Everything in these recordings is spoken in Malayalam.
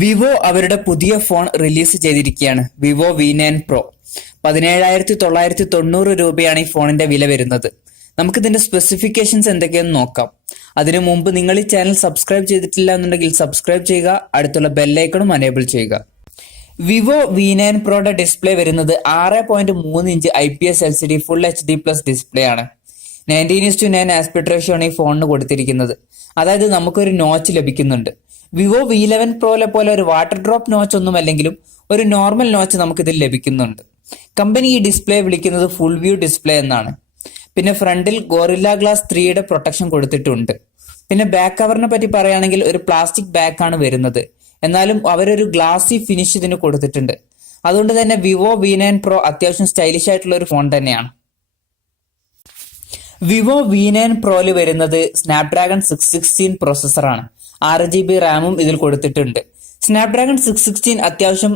വിവോ അവരുടെ പുതിയ ഫോൺ റിലീസ് ചെയ്തിരിക്കുകയാണ്. Vivo V9 Pro. 17,990 രൂപയാണ് ഈ ഫോണിന്റെ വില വരുന്നത്. നമുക്കിതിന്റെ സ്പെസിഫിക്കേഷൻസ് എന്തൊക്കെയെന്ന് നോക്കാം. അതിനു മുമ്പ് നിങ്ങൾ ഈ ചാനൽ സബ്സ്ക്രൈബ് ചെയ്തിട്ടില്ല എന്നുണ്ടെങ്കിൽ സബ്സ്ക്രൈബ് ചെയ്യുക, അടുത്തുള്ള ബെല്ലൈക്കണും അനേബിൾ ചെയ്യുക. വിവോ V9 Proയുടെ ഡിസ്പ്ലേ വരുന്നത് 6.3 inch IPS LCD full HD+ display ആണ്. 19:9 ആസ്പെക്ട് റേഷ്യോ ആണ് ഈ ഫോണിന് കൊടുത്തിരിക്കുന്നത്. അതായത് നമുക്കൊരു നോച്ച് ലഭിക്കുന്നുണ്ട്. വിവോ V11 പ്രോയിലെ പോലെ ഒരു വാട്ടർ ഡ്രോപ്പ് നോച്ച് ഒന്നും അല്ലെങ്കിലും ഒരു നോർമൽ നോച്ച് നമുക്കിതിൽ ലഭിക്കുന്നുണ്ട്. കമ്പനി ഈ ഡിസ്പ്ലേ വിളിക്കുന്നത് ഫുൾ വ്യൂ ഡിസ്പ്ലേ എന്നാണ്. പിന്നെ ഫ്രണ്ടിൽ ഗോറില്ല ഗ്ലാസ് 3യുടെ പ്രൊട്ടക്ഷൻ കൊടുത്തിട്ടുണ്ട്. പിന്നെ ബാക്ക് കവറിനെ പറ്റി പറയുകയാണെങ്കിൽ ഒരു പ്ലാസ്റ്റിക് ബാക്ക് ആണ് വരുന്നത്. എന്നാലും അവരൊരു ഗ്ലാസി ഫിനിഷ് ഇതിന് കൊടുത്തിട്ടുണ്ട്. അതുകൊണ്ട് തന്നെ വിവോ V9 Pro അത്യാവശ്യം സ്റ്റൈലിഷ് ആയിട്ടുള്ള ഒരു ഫോൺ തന്നെയാണ്. വിവോ V9 Proയിൽ വരുന്നത് സ്നാപ്ഡ്രാഗൺ 616 പ്രോസസ്സറാണ്. 6GB റാമും ഇതിൽ കൊടുത്തിട്ടുണ്ട്. സ്നാപ്ഡ്രാഗൺ 616 അത്യാവശ്യം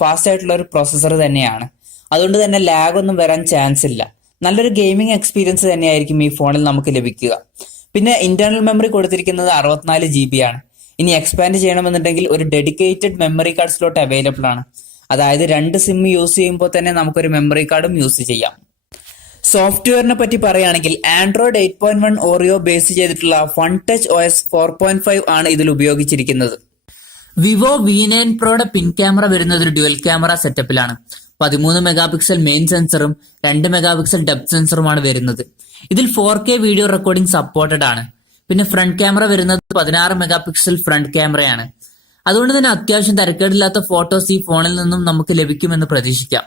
ഫാസ്റ്റ് ആയിട്ടുള്ള ഒരു പ്രോസസ്സർ തന്നെയാണ്. അതുകൊണ്ട് തന്നെ ലാഗ് ഒന്നും വരാൻ ചാൻസ് ഇല്ല. നല്ലൊരു ഗെയിമിംഗ് എക്സ്പീരിയൻസ് തന്നെയായിരിക്കും ഈ ഫോണിൽ നമുക്ക് ലഭിക്കുക. പിന്നെ ഇന്റേണൽ മെമ്മറി കൊടുത്തിരിക്കുന്നത് 64GB ആണ്. ഇനി എക്സ്പാൻഡ് ചെയ്യണമെന്നുണ്ടെങ്കിൽ ഒരു dedicated memory card slot available ആണ്. അതായത് 2 സിം യൂസ് ചെയ്യുമ്പോൾ തന്നെ നമുക്കൊരു മെമ്മറി കാർഡും യൂസ് ചെയ്യാം. സോഫ്റ്റ്വെയറിനെ പറ്റി പറയുകയാണെങ്കിൽ ആൻഡ്രോയിഡ് 8.1 ഓറിയോ ബേസ് ചെയ്തിട്ടുള്ള ഫൺ ടച്ച് OS 4.5 ആണ് ഇതിൽ ഉപയോഗിച്ചിരിക്കുന്നത്. വിവോ V9 Proയുടെ പിൻ ക്യാമറ വരുന്നത് ഒരു ഡ്യുവൽ ക്യാമറ സെറ്റപ്പിലാണ്. 13 മെഗാപിക്സൽ മെയിൻ സെൻസറും 2 മെഗാപിക്സൽ ഡെപ്ത് സെൻസറുമാണ് വരുന്നത്. ഇതിൽ 4K വീഡിയോ റെക്കോർഡിംഗ് സപ്പോർട്ടഡ് ആണ്. പിന്നെ ഫ്രണ്ട് ക്യാമറ വരുന്നത് 16 മെഗാപിക്സൽ ഫ്രണ്ട് ക്യാമറയാണ്. അതുകൊണ്ട് തന്നെ അത്യാവശ്യം തരക്കേടില്ലാത്ത ഫോട്ടോസ് ഈ ഫോണിൽ നിന്നും നമുക്ക് ലഭിക്കുമെന്ന് പ്രതീക്ഷിക്കാം.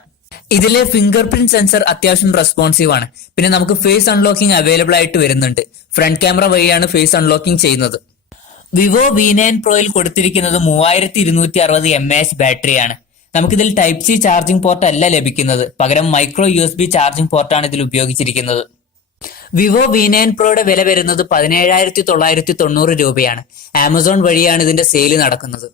ഇതിലെ ഫിംഗർ പ്രിന്റ് സെൻസർ അത്യാവശ്യം റെസ്പോൺസീവ് ആണ്. പിന്നെ നമുക്ക് ഫേസ് അൺലോക്കിംഗ് അവൈലബിൾ ആയിട്ട് വരുന്നുണ്ട്. ഫ്രണ്ട് ക്യാമറ വഴിയാണ് ഫേസ് അൺലോക്കിംഗ് ചെയ്യുന്നത്. വിവോ V9 Proയിൽ കൊടുത്തിരിക്കുന്നത് 3260 mAh ബാറ്ററിയാണ്. നമുക്കിതിൽ ടൈപ്പ് C ചാർജിംഗ് പോർട്ട് അല്ല ലഭിക്കുന്നത്, പകരം മൈക്രോ USB ചാർജിംഗ് പോർട്ടാണ് ഇതിൽ ഉപയോഗിച്ചിരിക്കുന്നത്. വിവോ V9 Proയുടെ വില വരുന്നത് 17,990 രൂപയാണ്. ആമസോൺ വഴിയാണ് ഇതിന്റെ സെയിൽ നടക്കുന്നത്.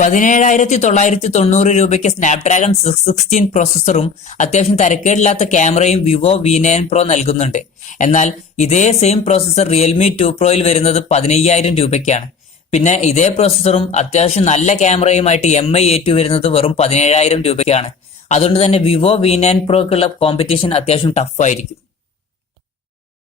17,990 രൂപയ്ക്ക് സ്നാപ്ഡ്രാഗൺ 616 പ്രോസസ്സറും അത്യാവശ്യം തരക്കേടില്ലാത്ത ക്യാമറയും വിവോ V9 Pro നൽകുന്നുണ്ട്. എന്നാൽ ഇതേ സെയിം പ്രോസസ്സർ റിയൽമി 2 Proയിൽ വരുന്നത് 15,000 രൂപയ്ക്കാണ്. പിന്നെ ഇതേ പ്രോസസ്സറും അത്യാവശ്യം നല്ല ക്യാമറയുമായിട്ട് MI A2 വരുന്നത് വെറും 17,000 രൂപയ്ക്കാണ്. അതുകൊണ്ട് തന്നെ വിവോ V9 Proക്കുള്ള കോമ്പറ്റീഷൻ അത്യാവശ്യം ടഫ് ആയിരിക്കും.